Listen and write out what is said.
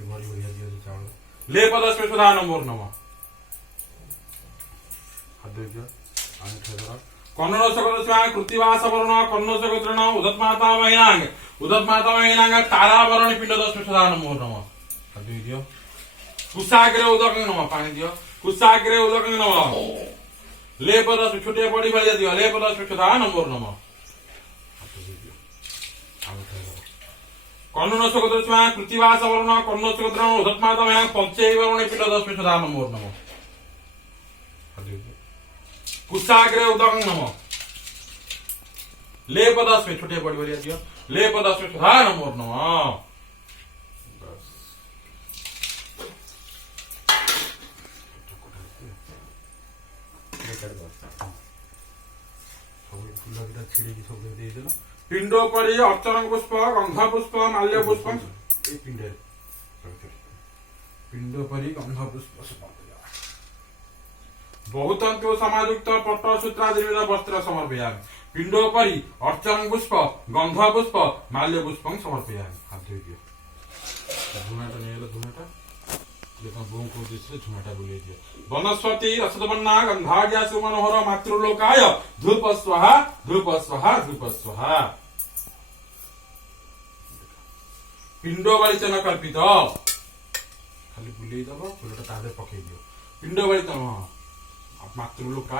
बड़ी बढ़िया दिया चावल ले पदस में सुधा नंबर नवा कन्नड़ सगोत्र कृतिवास वर्ण कन्नड़ सगोत्र उदत माता महीनांग तारावरण पिंड 10 में सुधा नंबर नवा दियो कुशाग्रे उदक नवा पानी दियो कुशाग्रे उदक नवा ले पदस में छुटे बड़ी बढ़िया दियो ले पदस में सुधा नंबर नवा कन्नड़ सगोत्र कृतिवास वर्ण कन्नड़ सगोत्र उदत माता महीनांग पंचैवरण पिंड 10 में सुधा नंबर नवा कुशाग्रे उदक नमो ले पदास में छोटे बड़ी बढ़िया दियो ले पदास में सुधा नंबर नमो पिंडो परी अर्चन पुष्प गंध पुष्प माल्य पुष्प पिंडो परी गंध पुष्प बहुतंतु समायुक्त पट्ट सूत्रादि वस्त्र समर्पयामि पिंडोपरि अर्चन पुष्प गंध पुष्प माल्य पुष्प समर्पयामि हाथ धोई दियो झुमाटा नहीं झुमाटा देखो बों को दिसले झुमाटा बुले दियो वनस्पति रसदवन्ना गंधाज्ञा सुमनोहर मातृलोकाय धूप स्वाहा धूप स्वाहा धूप स्वाहा पिंडोबलितन कल्पित खाली बुले दबो फुलटा तादे पकई दियो पिंडोबलितन मातृलोकाय